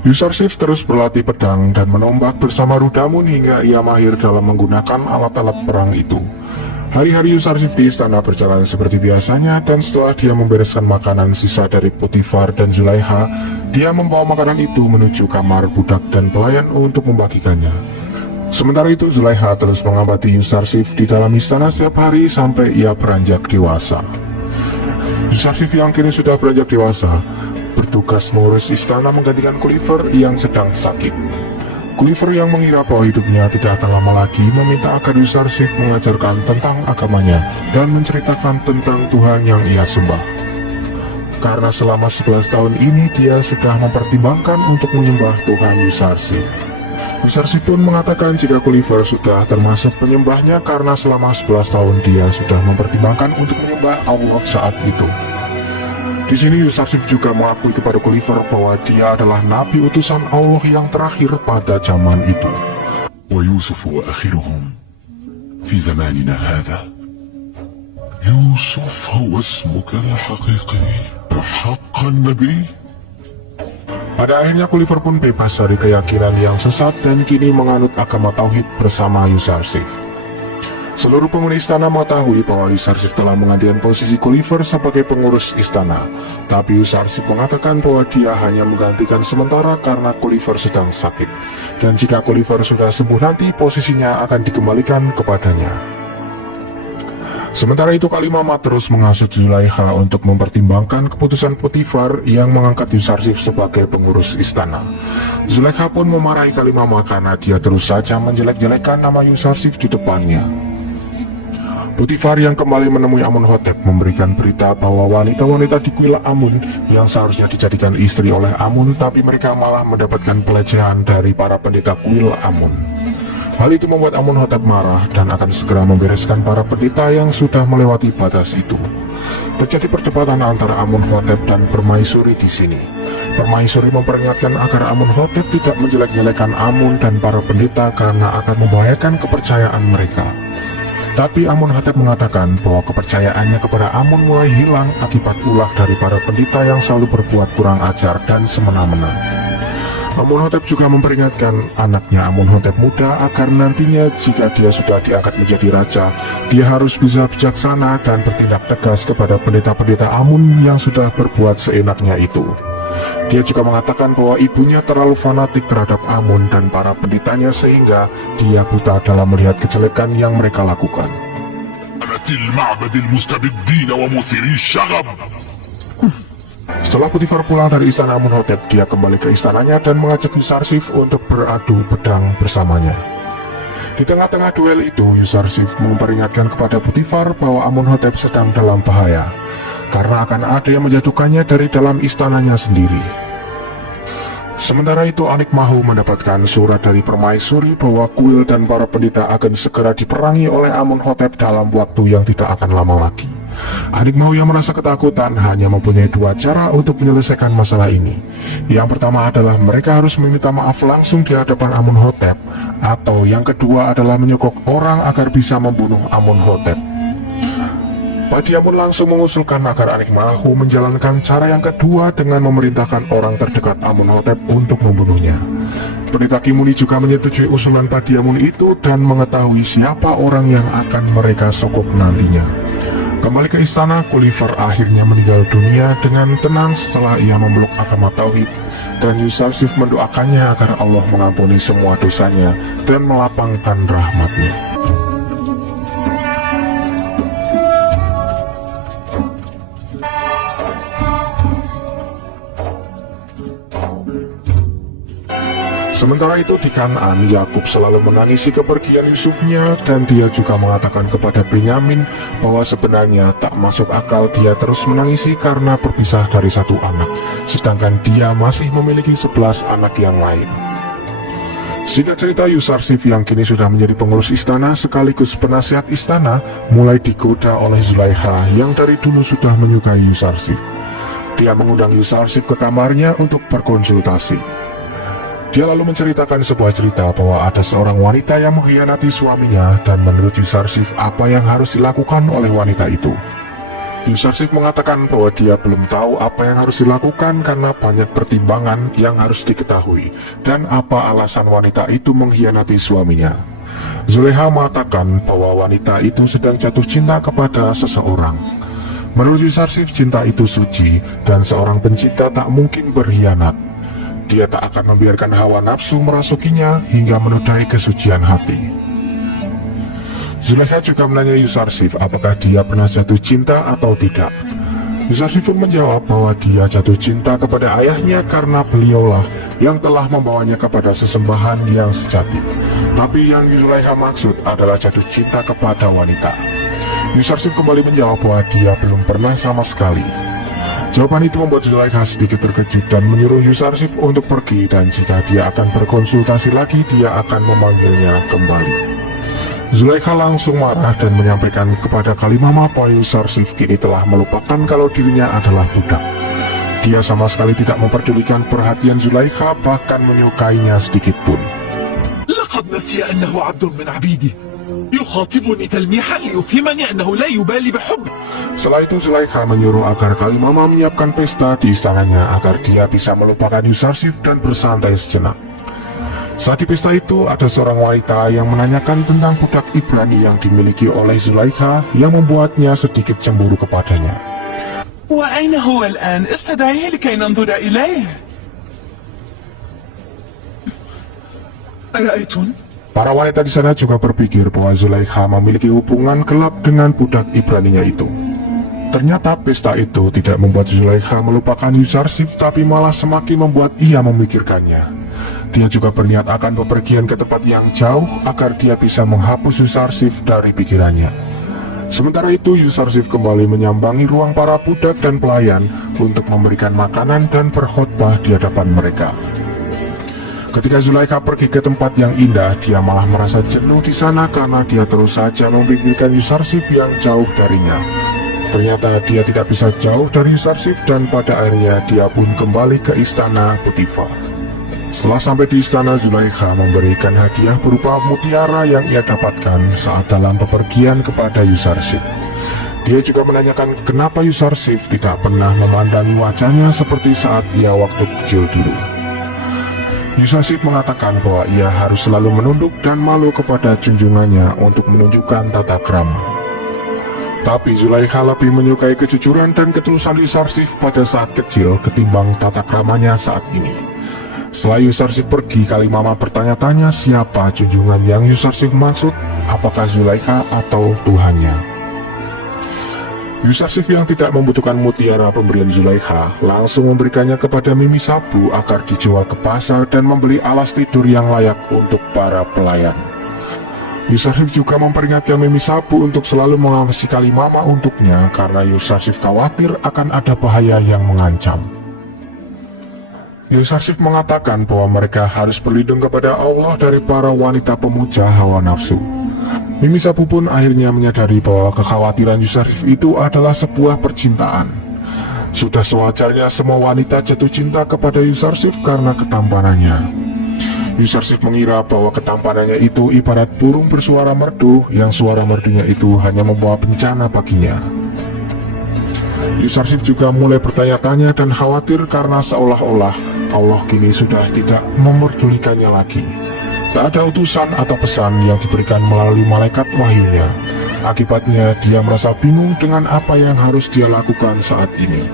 Yusarsif terus berlatih pedang dan menombak bersama Rudamun hingga ia mahir dalam menggunakan alat-alat perang itu. Hari-hari Yusarsif di istana berjalan seperti biasanya, dan setelah dia membereskan makanan sisa dari Potifar dan Zulaiha, dia membawa makanan itu menuju kamar budak dan pelayan untuk membagikannya. Sementara itu Zulaiha terus mengamati Yusarsif di dalam istana setiap hari sampai ia beranjak dewasa. Yusarsif yang kini sudah beranjak dewasa bertugas mengurus istana menggantikan Gulliver yang sedang sakit. Gulliver yang mengira bahwa hidupnya tidak akan lama lagi meminta agar Yusarsif mengajarkan tentang agamanya dan menceritakan tentang Tuhan yang ia sembah. Karena selama 11 tahun ini dia sudah mempertimbangkan untuk menyembah Tuhan Yusarsif. Yusarsif pun mengatakan jika Gulliver sudah termasuk penyembahnya karena selama 11 tahun dia sudah mempertimbangkan untuk menyembah Allah saat itu. Di sini Yusarsif juga mengakui kepada Gulliver bahwa dia adalah nabi utusan Allah yang terakhir pada zaman itu. ويوسف وآخرهم في زماننا هذا. يوسف هو اسمك الحقيقي حقا نبي. Pada akhirnya Gulliver pun bebas dari keyakinan yang sesat dan kini menganut agama Tauhid bersama Yusarsif. Seluruh penghuni istana mengetahui bahwa Yusarsif telah menggantikan posisi Gulliver sebagai pengurus istana. Tapi Yusarsif mengatakan bahwa dia hanya menggantikan sementara karena Gulliver sedang sakit. Dan jika Gulliver sudah sembuh nanti, posisinya akan dikembalikan kepadanya. Sementara itu Kalimama terus menghasut Zulaiha untuk mempertimbangkan keputusan Potifar yang mengangkat Yusarsif sebagai pengurus istana. Zulaiha pun memarahi Kalimama karena dia terus saja menjelek-jelekan nama Yusarsif di depannya. Potifar yang kembali menemui Amunhotep memberikan berita bahwa wanita-wanita di kuil Amun yang seharusnya dijadikan istri oleh Amun, tapi mereka malah mendapatkan pelecehan dari para pendeta kuil Amun. Hal itu membuat Amunhotep marah dan akan segera membereskan para pendeta yang sudah melewati batas itu. Terjadi perdebatan antara Amunhotep dan Permaisuri di sini. Permaisuri memperingatkan agar Amunhotep tidak menjelek-jelekan Amun dan para pendeta karena akan membahayakan kepercayaan mereka. Tapi Amunhotep mengatakan bahwa kepercayaannya kepada Amun mulai hilang akibat ulah dari para pendeta yang selalu berbuat kurang ajar dan semena-mena. Amunhotep juga memperingatkan anaknya Amunhotep muda agar nantinya jika dia sudah diangkat menjadi raja, dia harus bisa bijaksana dan bertindak tegas kepada pendeta-pendeta Amun yang sudah berbuat seenaknya itu. Dia juga mengatakan bahwa ibunya terlalu fanatik terhadap Amun dan para pendetanya sehingga dia buta dalam melihat kejelekan yang mereka lakukan. Setelah Potifar pulang dari istana Amunhotep, dia kembali ke istananya dan mengajak Yusarsif untuk beradu pedang bersamanya. Di tengah-tengah duel itu, Yusarsif memperingatkan kepada Potifar bahwa Amunhotep sedang dalam bahaya karena akan ada yang menjatuhkannya dari dalam istananya sendiri. Sementara itu Anik Mahu mendapatkan surat dari Permaisuri bahwa kuil dan para pendeta akan segera diperangi oleh Amunhotep dalam waktu yang tidak akan lama lagi. Anik Mahu yang merasa ketakutan hanya mempunyai dua cara untuk menyelesaikan masalah ini. Yang pertama adalah mereka harus meminta maaf langsung di hadapan Amunhotep, atau yang kedua adalah menyogok orang agar bisa membunuh Amunhotep. Padia pun langsung mengusulkan agar Anik Mahu menjalankan cara yang kedua dengan memerintahkan orang terdekat Amunhotep untuk membunuhnya. Pendeta Kimuni juga menyetujui usulan Padiamun itu dan mengetahui siapa orang yang akan mereka sogok nantinya. Kembali ke istana, Gulliver akhirnya meninggal dunia dengan tenang setelah ia memeluk agama Tauhid, dan Yusarsif mendoakannya agar Allah mengampuni semua dosanya dan melapangkan rahmatnya. Sementara itu di Kanaan, Yakub selalu menangisi kepergian Yusufnya dan dia juga mengatakan kepada Benyamin bahwa sebenarnya tak masuk akal dia terus menangisi karena berpisah dari satu anak, sedangkan dia masih memiliki 11 anak yang lain. Singkat cerita, Yusarsif yang kini sudah menjadi pengurus istana sekaligus penasihat istana mulai digoda oleh Zulaiha yang dari dulu sudah menyukai Yusarsif. Dia mengundang Yusarsif ke kamarnya untuk berkonsultasi. Dia lalu menceritakan sebuah cerita bahwa ada seorang wanita yang mengkhianati suaminya dan menurut Yusarsif apa yang harus dilakukan oleh wanita itu. Yusarsif mengatakan bahwa dia belum tahu apa yang harus dilakukan karena banyak pertimbangan yang harus diketahui dan apa alasan wanita itu mengkhianati suaminya. Zulekha mengatakan bahwa wanita itu sedang jatuh cinta kepada seseorang. Menurut Yusarsif, cinta itu suci dan seorang pencinta tak mungkin berkhianat. Dia tak akan membiarkan hawa nafsu merasukinya hingga menodai kesucian hati. Zulekha juga menanya Yusarsif apakah dia pernah jatuh cinta atau tidak. Yusarsif pun menjawab bahwa dia jatuh cinta kepada ayahnya karena beliaulah yang telah membawanya kepada sesembahan yang sejati. Tapi yang Zulekha maksud adalah jatuh cinta kepada wanita. Yusarsif kembali menjawab bahwa dia belum pernah sama sekali. Jawaban itu membuat Zulekha sedikit terkejut dan menyuruh Yusarsif untuk pergi, dan jika dia akan berkonsultasi lagi, dia akan memanggilnya kembali. Zulekha langsung marah dan menyampaikan kepada Kalimama bahwa Yusarsif kini telah melupakan kalau dirinya adalah budak. Dia sama sekali tidak memperdulikan perhatian Zulekha, bahkan menyukainya sedikit pun. لقد نسي أنه عبد من عبيدي يخاطبني تلميحا ليفهمني أنه لا يبالي بحب. Setelah itu Zulekha menyuruh agar Kalimama menyiapkan pesta di istananya agar dia bisa melupakan Yusarsif dan bersantai sejenak. Saat di pesta itu, ada seorang wanita yang menanyakan tentang budak Ibrani yang dimiliki oleh Zulekha yang membuatnya sedikit cemburu kepadanya. وأين هو الآن؟ استدعيه لكي ننظر إليه. أرأيتن؟ Para wanita di sana juga berpikir bahwa Zulekha memiliki hubungan gelap dengan budak Ibraninya itu. Ternyata pesta itu tidak membuat Zulekha melupakan Yusarsif, tapi malah semakin membuat ia memikirkannya. Dia juga berniat akan bepergian ke tempat yang jauh agar dia bisa menghapus Yusarsif dari pikirannya. Sementara itu, Yusarsif kembali menyambangi ruang para budak dan pelayan untuk memberikan makanan dan berkhotbah di hadapan mereka. Ketika Zulekha pergi ke tempat yang indah, dia malah merasa jenuh di sana karena dia terus saja memikirkan Yusarsif yang jauh darinya. Ternyata dia tidak bisa jauh dari Yusarsif dan pada akhirnya dia pun kembali ke istana Potifar. Setelah sampai di istana, Zulekha memberikan hadiah berupa mutiara yang ia dapatkan saat dalam bepergian kepada Yusarsif. Dia juga menanyakan kenapa Yusarsif tidak pernah memandangi wajahnya seperti saat ia waktu kecil dulu. Yusarsif mengatakan bahwa ia harus selalu menunduk dan malu kepada junjungannya untuk menunjukkan tata krama. Tapi Zulekha lebih menyukai kejujuran dan ketulusan Yusarsif pada saat kecil ketimbang tata kramanya saat ini. Setelah Yusarsif pergi, Kalimama bertanya-tanya siapa junjungan yang Yusarsif maksud, apakah Zulekha atau Tuhannya. Yusarsif yang tidak membutuhkan mutiara pemberian Zulekha langsung memberikannya kepada Mimi Sabu agar dijual ke pasar dan membeli alas tidur yang layak untuk para pelayan. Yusarsif juga memperingatkan Mimi Sabu untuk selalu mengawasi Kalimama untuknya karena Yusarsif khawatir akan ada bahaya yang mengancam. Yusarsif mengatakan bahwa mereka harus berlindung kepada Allah dari para wanita pemuja hawa nafsu. Mimi Sabu pun akhirnya menyadari bahwa kekhawatiran Yusarsif itu adalah sebuah percintaan. Sudah sewajarnya semua wanita jatuh cinta kepada Yusarsif karena ketampanannya. Yusarsif mengira bahwa ketampanannya itu ibarat burung bersuara merdu yang suara merdunya itu hanya membawa bencana baginya. Yusarsif juga mulai bertanya-tanya dan khawatir karena seolah-olah Allah kini sudah tidak memperdulikannya lagi. Tak ada utusan atau pesan yang diberikan melalui malaikat wahyunya. Akibatnya dia merasa bingung dengan apa yang harus dia lakukan saat ini.